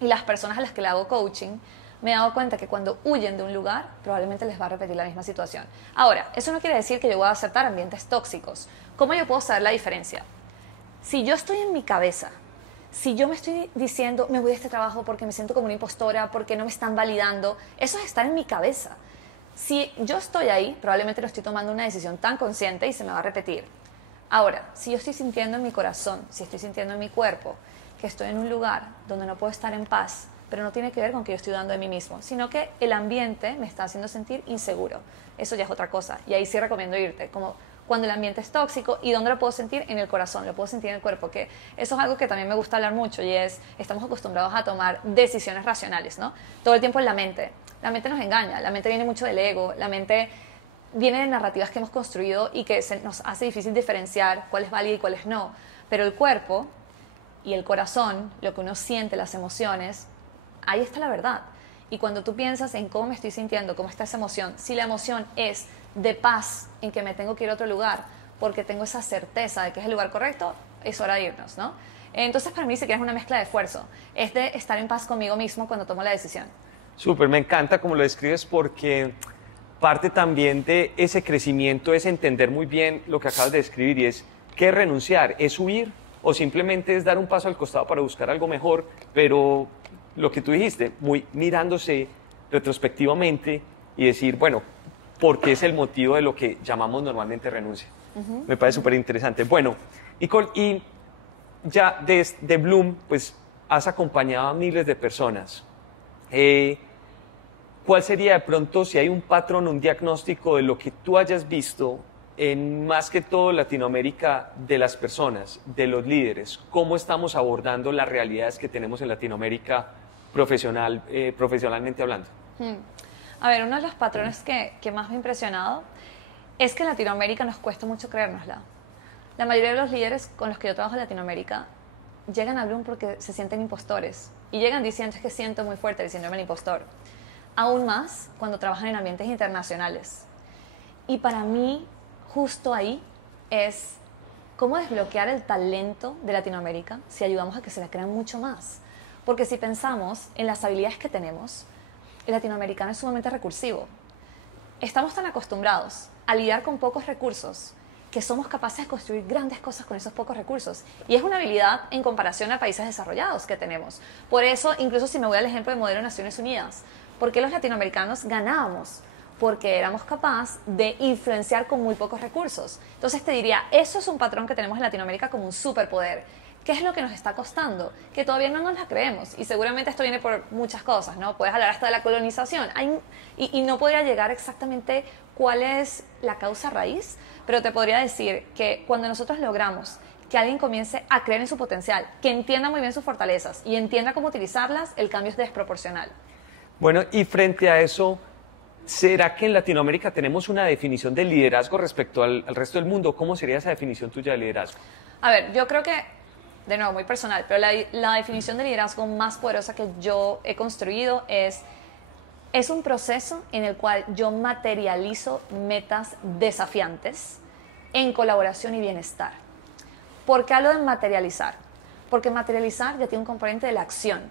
y las personas a las que le hago coaching, me he dado cuenta que cuando huyen de un lugar probablemente les va a repetir la misma situación. Ahora, eso no quiere decir que yo voy a aceptar ambientes tóxicos. ¿Cómo yo puedo saber la diferencia? Si yo estoy en mi cabeza, si yo me estoy diciendo, me voy de este trabajo porque me siento como una impostora, porque no me están validando, eso es estar en mi cabeza. Si yo estoy ahí, probablemente no estoy tomando una decisión tan consciente y se me va a repetir. Ahora, si yo estoy sintiendo en mi corazón, si estoy sintiendo en mi cuerpo, que estoy en un lugar donde no puedo estar en paz, pero no tiene que ver con que yo estoy dando de mí mismo, sino que el ambiente me está haciendo sentir inseguro. Eso ya es otra cosa. Y ahí sí recomiendo irte, como cuando el ambiente es tóxico. ¿Y dónde lo puedo sentir? En el corazón, lo puedo sentir en el cuerpo, que eso es algo que también me gusta hablar mucho y es, estamos acostumbrados a tomar decisiones racionales, ¿no? Todo el tiempo en la mente. La mente nos engaña, la mente viene mucho del ego, la mente viene de narrativas que hemos construido y que nos hace difícil diferenciar cuál es válido y cuál es no. Pero el cuerpo y el corazón, lo que uno siente, las emociones, ahí está la verdad. Y cuando tú piensas en cómo me estoy sintiendo, cómo está esa emoción, si la emoción es de paz, en que me tengo que ir a otro lugar, porque tengo esa certeza de que es el lugar correcto, es hora de irnos, ¿no? Entonces, para mí, sí que es una mezcla de esfuerzo. Es de estar en paz conmigo mismo cuando tomo la decisión. Súper, me encanta cómo lo describes porque parte también de ese crecimiento es entender muy bien lo que acabas de describir y es ¿qué es renunciar? ¿Es huir o simplemente es dar un paso al costado para buscar algo mejor? Pero lo que tú dijiste, muy mirándose retrospectivamente y decir, bueno, ¿por qué es el motivo de lo que llamamos normalmente renuncia? Me parece súper interesante. Bueno, Nicole, y ya de Bloom, pues has acompañado a miles de personas. ¿Cuál sería de pronto, si hay un patrón, un diagnóstico de lo que tú hayas visto en más que todo Latinoamérica de las personas, de los líderes? ¿Cómo estamos abordando las realidades que tenemos en Latinoamérica profesionalmente hablando? A ver, uno de los patrones que más me ha impresionado es que en Latinoamérica nos cuesta mucho creérnosla. La mayoría de los líderes con los que yo trabajo en Latinoamérica llegan a Bloom porque se sienten impostores y llegan diciendo, es que siento muy fuerte el síndrome del impostor. Aún más cuando trabajan en ambientes internacionales. Y para mí, justo ahí es cómo desbloquear el talento de Latinoamérica si ayudamos a que se la crean mucho más. Porque si pensamos en las habilidades que tenemos, el latinoamericano es sumamente recursivo. Estamos tan acostumbrados a lidiar con pocos recursos que somos capaces de construir grandes cosas con esos pocos recursos. Y es una habilidad en comparación a países desarrollados que tenemos. Por eso, incluso si me voy al ejemplo de modelo de Naciones Unidas, ¿por qué los latinoamericanos ganábamos porque éramos capaces de influenciar con muy pocos recursos. Entonces te diría, eso es un patrón que tenemos en Latinoamérica como un superpoder. ¿Qué es lo que nos está costando? Que todavía no nos la creemos. Y seguramente esto viene por muchas cosas, ¿no? Puedes hablar hasta de la colonización. Y no podría llegar exactamente cuál es la causa raíz, pero te podría decir que cuando nosotros logramos que alguien comience a creer en su potencial, que entienda muy bien sus fortalezas y entienda cómo utilizarlas, el cambio es desproporcional. Bueno, y frente a eso, ¿será que en Latinoamérica tenemos una definición de liderazgo respecto al resto del mundo? ¿Cómo sería esa definición tuya de liderazgo? A ver, yo creo que, de nuevo, muy personal, pero la definición de liderazgo más poderosa que yo he construido es un proceso en el cual yo materializo metas desafiantes en colaboración y bienestar. ¿Por qué hablo de materializar? Porque materializar ya tiene un componente de la acción.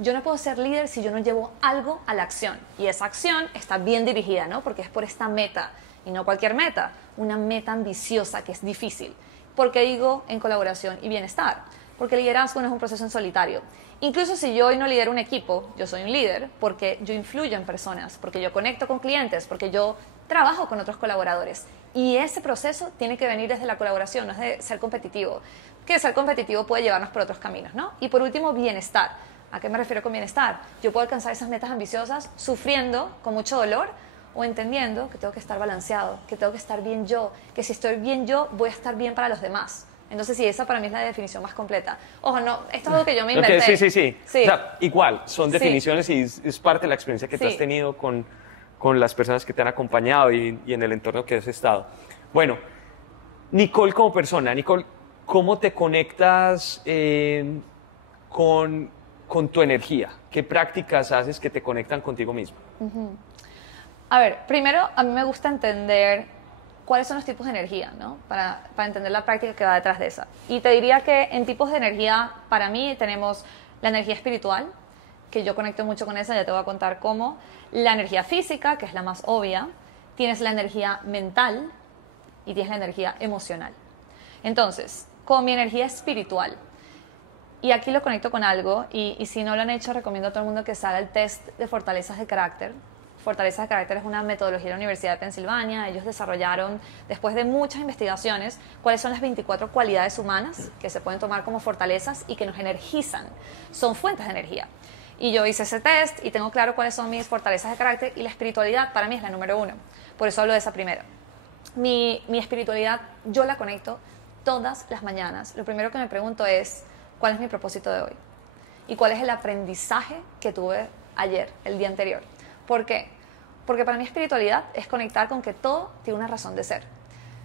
Yo no puedo ser líder si yo no llevo algo a la acción. Y esa acción está bien dirigida, ¿no? Porque es por esta meta. Y no cualquier meta, una meta ambiciosa que es difícil. ¿Por qué digo en colaboración y bienestar? Porque el liderazgo no es un proceso en solitario. Incluso si yo hoy no lidero un equipo, yo soy un líder porque yo influyo en personas, porque yo conecto con clientes, porque yo trabajo con otros colaboradores. Y ese proceso tiene que venir desde la colaboración, no es de ser competitivo. Que ser competitivo puede llevarnos por otros caminos, ¿no? Y por último, bienestar. ¿A qué me refiero con bienestar? Yo puedo alcanzar esas metas ambiciosas sufriendo, con mucho dolor, o entendiendo que tengo que estar balanceado, que tengo que estar bien yo, que si estoy bien yo, voy a estar bien para los demás. Entonces, sí, esa para mí es la definición más completa. Ojo, no, esto es algo que yo me inventé. Okay, sí. O sea, igual, son definiciones y es parte de la experiencia que tú has tenido con las personas que te han acompañado y en el entorno que has estado. Bueno, Nicole como persona, Nicole, ¿cómo te conectas con tu energía? ¿Qué prácticas haces que te conectan contigo mismo? A ver, primero a mí me gusta entender cuáles son los tipos de energía, ¿no? Para entender la práctica que va detrás de esa. Y te diría que en tipos de energía, para mí tenemos la energía espiritual, que yo conecto mucho con esa, ya te voy a contar cómo. La energía física, que es la más obvia. Tienes la energía mental y tienes la energía emocional. Entonces, con mi energía espiritual, y aquí lo conecto con algo, y si no lo han hecho, recomiendo a todo el mundo que se haga el test de fortalezas de carácter. Fortalezas de carácter es una metodología de la Universidad de Pensilvania. Ellos desarrollaron, después de muchas investigaciones, cuáles son las 24 cualidades humanas que se pueden tomar como fortalezas y que nos energizan. Son fuentes de energía. Y yo hice ese test y tengo claro cuáles son mis fortalezas de carácter, y la espiritualidad para mí es la número 1. Por eso hablo de esa primero. Mi espiritualidad yo la conecto todas las mañanas. Lo primero que me pregunto es, ¿cuál es mi propósito de hoy? ¿Y cuál es el aprendizaje que tuve ayer, el día anterior? ¿Por qué? Porque para mí espiritualidad es conectar con que todo tiene una razón de ser.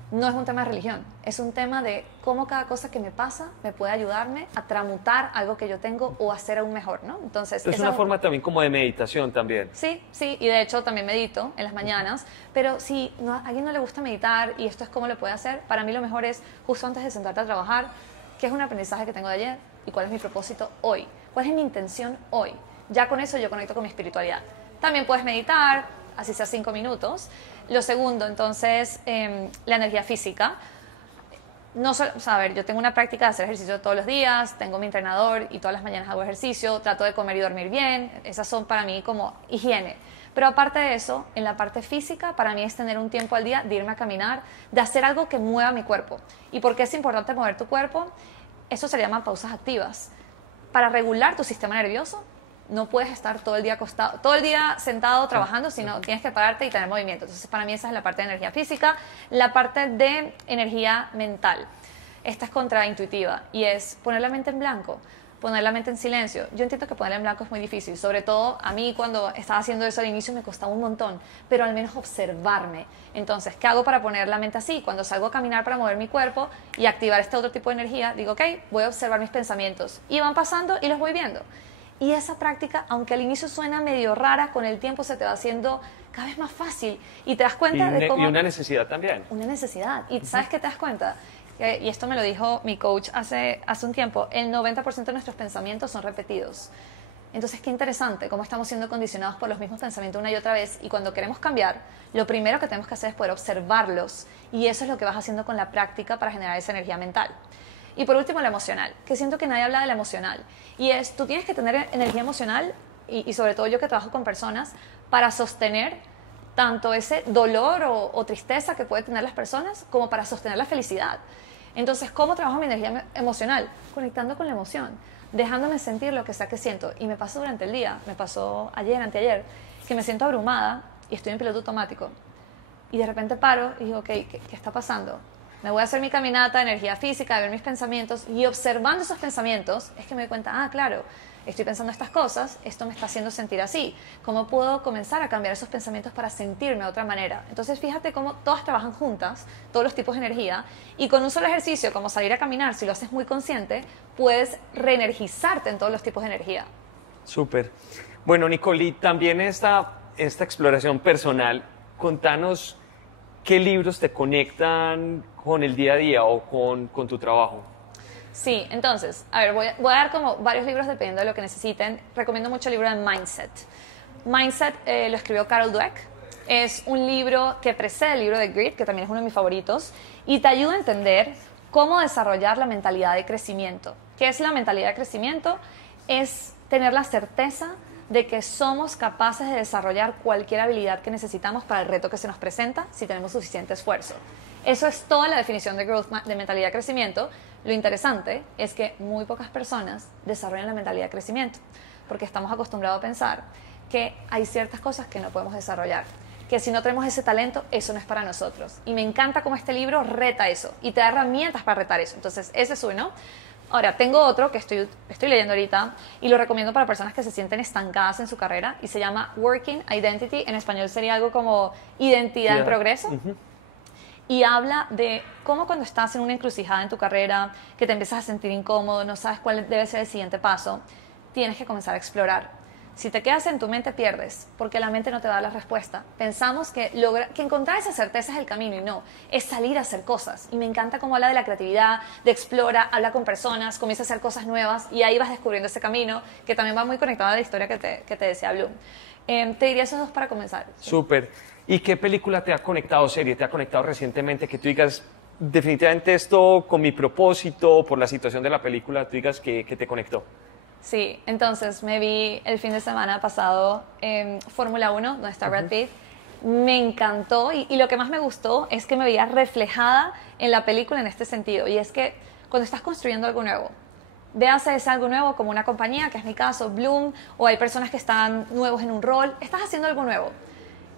No es un tema de religión, es un tema de cómo cada cosa que me pasa me puede ayudarme a transmutar algo que yo tengo o hacer aún mejor, ¿no? Entonces, es una forma también como de meditación también. Sí, y de hecho también medito en las mañanas, pero si a alguien no le gusta meditar y esto es cómo lo puede hacer, para mí lo mejor es justo antes de sentarte a trabajar, qué es un aprendizaje que tengo de ayer y cuál es mi propósito hoy, cuál es mi intención hoy. Ya con eso yo conecto con mi espiritualidad. También puedes meditar, así sea 5 minutos. Lo segundo, entonces, la energía física. No solo, o sea, a ver, yo tengo una práctica de hacer ejercicio todos los días, tengo mi entrenador y todas las mañanas hago ejercicio, trato de comer y dormir bien. Esas son para mí como higiene. Pero aparte de eso, en la parte física, para mí es tener un tiempo al día de irme a caminar, de hacer algo que mueva mi cuerpo. ¿Y por qué es importante mover tu cuerpo? Eso se llama pausas activas. Para regular tu sistema nervioso, no puedes estar todo el día acostado, todo el día sentado trabajando, sino tienes que pararte y tener movimiento. Entonces, para mí esa es la parte de energía física. La parte de energía mental, esta es contraintuitiva y es poner la mente en blanco, poner la mente en silencio. Yo entiendo que ponerla en blanco es muy difícil, sobre todo a mí cuando estaba haciendo eso al inicio me costaba un montón, pero al menos observarme. Entonces, ¿qué hago para poner la mente así? Cuando salgo a caminar para mover mi cuerpo y activar este otro tipo de energía, digo, ok, voy a observar mis pensamientos y van pasando y los voy viendo. Y esa práctica, aunque al inicio suena medio rara, con el tiempo se te va haciendo cada vez más fácil y te das cuenta de cómo... Y una necesidad también. Una necesidad. ¿Y sabes qué te das cuenta? Y esto me lo dijo mi coach hace un tiempo, el 90% de nuestros pensamientos son repetidos. Entonces, qué interesante cómo estamos siendo condicionados por los mismos pensamientos una y otra vez, y cuando queremos cambiar, lo primero que tenemos que hacer es poder observarlos, y eso es lo que vas haciendo con la práctica para generar esa energía mental. Y por último, la emocional, que siento que nadie habla de la emocional, y es, tú tienes que tener energía emocional, y sobre todo yo que trabajo con personas, para sostener tanto ese dolor o tristeza que puede tener las personas como para sostener la felicidad. Entonces, ¿cómo trabajo mi energía emocional? Conectando con la emoción, dejándome sentir lo que sea que siento. Y me pasó durante el día, me pasó ayer, anteayer, que me siento abrumada y estoy en piloto automático. Y de repente paro y digo, ok, ¿qué está pasando? Me voy a hacer mi caminata de energía física, de ver mis pensamientos, y observando esos pensamientos es que me doy cuenta, ah, claro, estoy pensando estas cosas, esto me está haciendo sentir así. ¿Cómo puedo comenzar a cambiar esos pensamientos para sentirme de otra manera? Entonces fíjate cómo todas trabajan juntas, todos los tipos de energía, y con un solo ejercicio como salir a caminar, si lo haces muy consciente, puedes reenergizarte en todos los tipos de energía. Súper. Bueno, Nicole, también esta exploración personal, contanos qué libros te conectan con el día a día o con tu trabajo. Sí, entonces, a ver, voy a dar como varios libros dependiendo de lo que necesiten. Recomiendo mucho el libro de Mindset. Mindset lo escribió Carol Dweck. Es un libro que precede el libro de Grit, que también es uno de mis favoritos, y te ayuda a entender cómo desarrollar la mentalidad de crecimiento. ¿Qué es la mentalidad de crecimiento? Es tener la certeza de que somos capaces de desarrollar cualquier habilidad que necesitamos para el reto que se nos presenta si tenemos suficiente esfuerzo. Eso es toda la definición de growth, de mentalidad de crecimiento. Lo interesante es que muy pocas personas desarrollan la mentalidad de crecimiento, porque estamos acostumbrados a pensar que hay ciertas cosas que no podemos desarrollar, que si no tenemos ese talento, eso no es para nosotros. Y me encanta cómo este libro reta eso y te da herramientas para retar eso. Entonces, ese es uno. Ahora, tengo otro que estoy leyendo ahorita y lo recomiendo para personas que se sienten estancadas en su carrera y se llama Working Identity. En español sería algo como identidad en progreso. Y habla de cómo cuando estás en una encrucijada en tu carrera, que te empiezas a sentir incómodo, no sabes cuál debe ser el siguiente paso, tienes que comenzar a explorar. Si te quedas en tu mente, pierdes, porque la mente no te da la respuesta. Pensamos que encontrar esa certeza es el camino, y no, es salir a hacer cosas. Y me encanta cómo habla de la creatividad, de explora, habla con personas, comienza a hacer cosas nuevas, y ahí vas descubriendo ese camino, que también va muy conectado a la historia que te decía Bloom. Te diría esos dos para comenzar. ¿Sí? Súper. ¿Y qué película te ha conectado, serie, te ha conectado recientemente, que tú digas, definitivamente esto con mi propósito, por la situación de la película, tú digas que te conectó? Sí, entonces me vi el fin de semana pasado en Fórmula 1, donde está Brad Pitt. Me encantó y lo que más me gustó es que me veía reflejada en la película en este sentido. Y es que cuando estás construyendo algo nuevo, véase ese algo nuevo como una compañía, que es mi caso, Bloom, o hay personas que están nuevos en un rol, estás haciendo algo nuevo.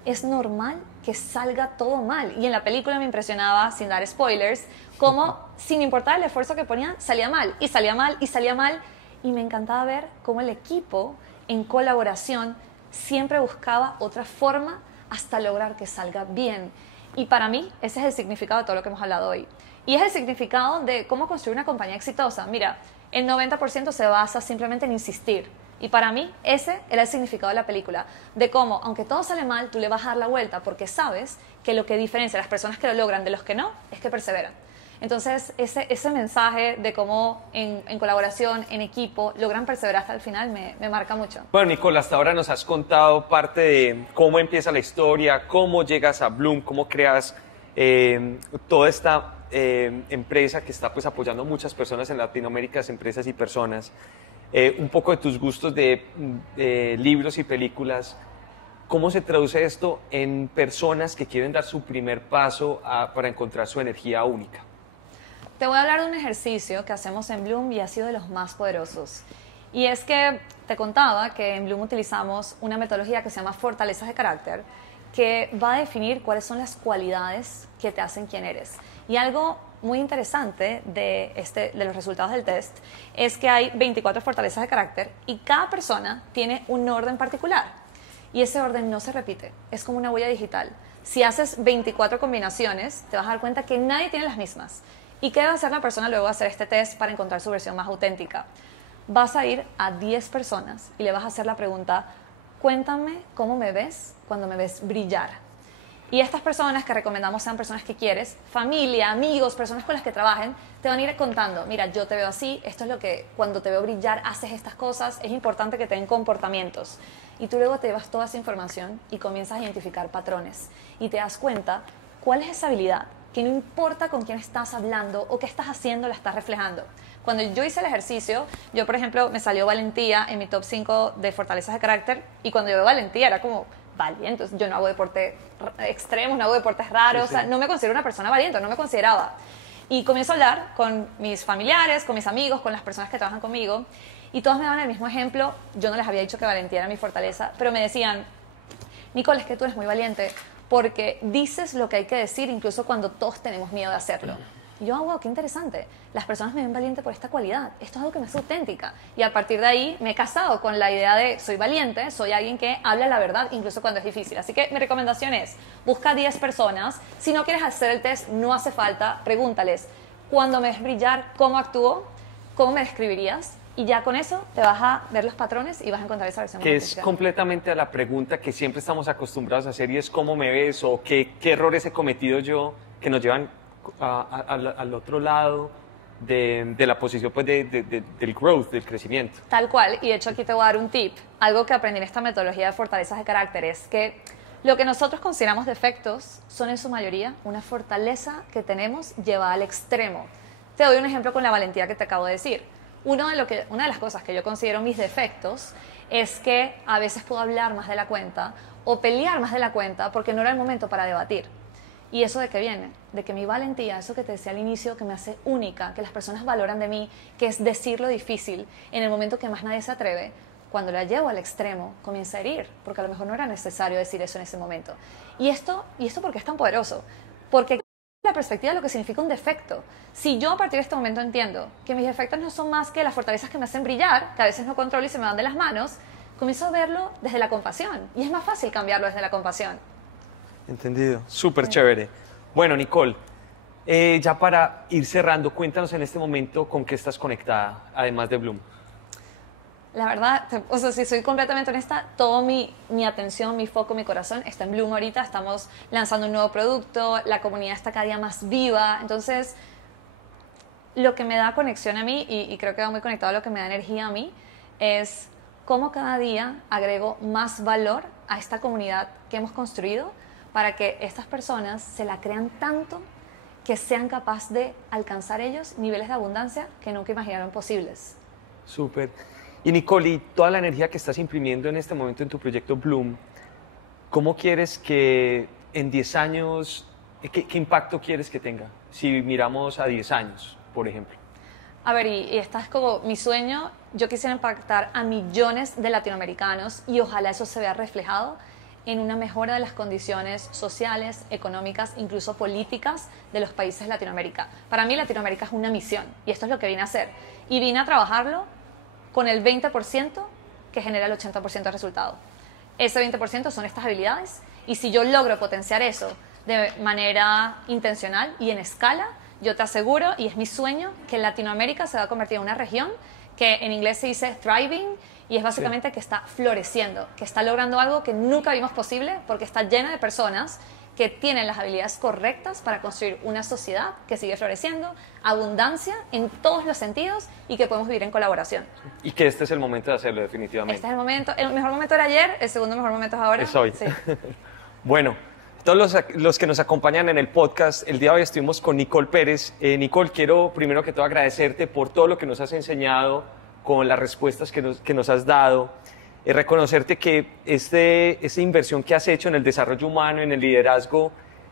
Es normal que salga todo mal. Y en la película me impresionaba, sin dar spoilers, cómo sin importar el esfuerzo que ponían, salía mal, y salía mal, y salía mal. Y me encantaba ver cómo el equipo, en colaboración, siempre buscaba otra forma hasta lograr que salga bien. Y para mí, ese es el significado de todo lo que hemos hablado hoy. Y es el significado de cómo construir una compañía exitosa. Mira, el 90% se basa simplemente en insistir. Y para mí, ese era el significado de la película. De cómo, aunque todo sale mal, tú le vas a dar la vuelta porque sabes que lo que diferencia a las personas que lo logran de los que no es que perseveran. Entonces, ese mensaje de cómo en colaboración, en equipo, logran perseverar hasta el final me marca mucho. Bueno, Nicole, hasta ahora nos has contado parte de cómo empieza la historia, cómo llegas a Bloom, cómo creas toda esta empresa que está pues apoyando a muchas personas en Latinoamérica, empresas y personas. Un poco de tus gustos de libros y películas. ¿Cómo se traduce esto en personas que quieren dar su primer paso para encontrar su energía única? Te voy a hablar de un ejercicio que hacemos en Bloom y ha sido de los más poderosos. Y es que te contaba que en Bloom utilizamos una metodología que se llama fortalezas de carácter, que va a definir cuáles son las cualidades que te hacen quien eres. Y algo muy interesante de los resultados del test es que hay 24 fortalezas de carácter y cada persona tiene un orden particular. Y ese orden no se repite, es como una huella digital. Si haces 24 combinaciones, te vas a dar cuenta que nadie tiene las mismas. ¿Y qué debe hacer la persona luego de hacer este test para encontrar su versión más auténtica? Vas a ir a 10 personas y le vas a hacer la pregunta, cuéntame cómo me ves cuando me ves brillar. Y estas personas que recomendamos sean personas que quieres, familia, amigos, personas con las que trabajen, te van a ir contando, mira, yo te veo así, esto es lo que cuando te veo brillar haces estas cosas, es importante que te den comportamientos. Y tú luego te llevas toda esa información y comienzas a identificar patrones. Y te das cuenta cuál es esa habilidad que no importa con quién estás hablando o qué estás haciendo, la estás reflejando. Cuando yo hice el ejercicio, yo por ejemplo me salió valentía en mi top 5 de fortalezas de carácter y cuando yo veo valentía era como, valiente. Yo no hago deporte extremos, no hago deportes raros, Sí, o sea, sí. no me considero una persona valiente, no me consideraba. Y comienzo a hablar con mis familiares, con mis amigos, con las personas que trabajan conmigo, y todos me daban el mismo ejemplo. Yo no les había dicho que valentía era mi fortaleza, pero me decían, Nicole, es que tú eres muy valiente porque dices lo que hay que decir incluso cuando todos tenemos miedo de hacerlo. Y yo, wow, qué interesante. Las personas me ven valiente por esta cualidad. Esto es algo que me hace auténtica. Y a partir de ahí me he casado con la idea de soy valiente, soy alguien que habla la verdad incluso cuando es difícil. Así que mi recomendación es, busca 10 personas. Si no quieres hacer el test, no hace falta. Pregúntales, cuando me ves brillar, ¿cómo actúo? ¿Cómo me describirías? Y ya con eso te vas a ver los patrones y vas a encontrar esa versión Que es auténtica. completamente a la pregunta que siempre estamos acostumbrados a hacer y es cómo me ves o qué errores he cometido yo que nos llevan al otro lado de la posición pues, del growth, del crecimiento. Tal cual, y de hecho aquí te voy a dar un tip. Algo que aprendí en esta metodología de fortalezas de carácter es que lo que nosotros consideramos defectos son en su mayoría una fortaleza que tenemos llevada al extremo. Te doy un ejemplo con la valentía que te acabo de decir. Una de las cosas que yo considero mis defectos es que a veces puedo hablar más de la cuenta o pelear más de la cuenta porque no era el momento para debatir. ¿Y eso de qué viene? De que mi valentía, eso que te decía al inicio, que me hace única, que las personas valoran de mí, que es decir lo difícil en el momento que más nadie se atreve, cuando la llevo al extremo, comienza a herir, porque a lo mejor no era necesario decir eso en ese momento. ¿Y esto por qué es tan poderoso? Porque la perspectiva de lo que significa un defecto. Si yo a partir de este momento entiendo que mis defectos no son más que las fortalezas que me hacen brillar, que a veces no controlo y se me van de las manos, comienzo a verlo desde la compasión. Y es más fácil cambiarlo desde la compasión. Entendido. Súper chévere. Bueno, Nicole, ya para ir cerrando, cuéntanos en este momento con qué estás conectada, además de Bloom. La verdad, o sea, si soy completamente honesta, toda mi atención, mi foco, mi corazón está en Bloom ahorita. Estamos lanzando un nuevo producto, la comunidad está cada día más viva. Entonces, lo que me da conexión a mí, y creo que va muy conectado a lo que me da energía a mí, es cómo cada día agrego más valor a esta comunidad que hemos construido para que estas personas se la crean tanto que sean capaces de alcanzar ellos niveles de abundancia que nunca imaginaron posibles. Súper. Y Nicole, y toda la energía que estás imprimiendo en este momento en tu proyecto Bloom, ¿cómo quieres que en 10 años, qué impacto quieres que tenga? Si miramos a 10 años, por ejemplo. A ver, y esta es como mi sueño. Yo quisiera impactar a millones de latinoamericanos y ojalá eso se vea reflejado en una mejora de las condiciones sociales, económicas, incluso políticas de los países de Latinoamérica. Para mí Latinoamérica es una misión y esto es lo que vine a hacer. Y vine a trabajarlo con el 20% que genera el 80% de resultado. Ese 20% son estas habilidades y si yo logro potenciar eso de manera intencional y en escala, yo te aseguro, y es mi sueño, que Latinoamérica se va a convertir en una región que en inglés se dice thriving y es básicamente que está floreciendo, que está logrando algo que nunca vimos posible porque está llena de personas que tienen las habilidades correctas para construir una sociedad que sigue floreciendo, abundancia en todos los sentidos y que podemos vivir en colaboración. Y que este es el momento de hacerlo, definitivamente. Este es el momento, el mejor momento era ayer, el segundo mejor momento es ahora. Es hoy. Sí. Bueno, todos los que nos acompañan en el podcast, el día de hoy estuvimos con Nicole Pérez. Nicole, quiero primero que todo agradecerte por todo lo que nos has enseñado, con las respuestas que nos has dado. Reconocerte que esta inversión que has hecho en el desarrollo humano, en el liderazgo,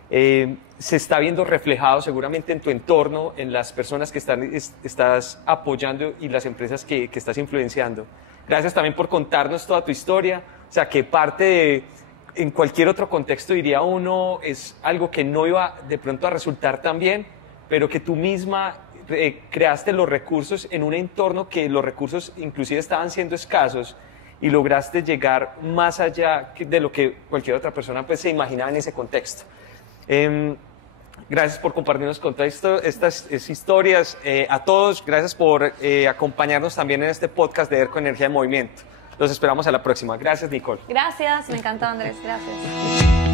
se está viendo reflejado seguramente en tu entorno, en las personas que estás apoyando y las empresas que estás influenciando. Gracias también por contarnos toda tu historia, o sea, que en cualquier otro contexto diría uno, es algo que no iba de pronto a resultar tan bien, pero que tú misma creaste los recursos en un entorno que los recursos inclusive estaban siendo escasos, y lograste llegar más allá de lo que cualquier otra persona pues, se imaginaba en ese contexto. Gracias por compartirnos con todas estas historias. A todos, gracias por acompañarnos también en este podcast de ERCO Energía en Movimiento. Los esperamos a la próxima. Gracias, Nicole. Gracias, me encantó, Andrés, gracias.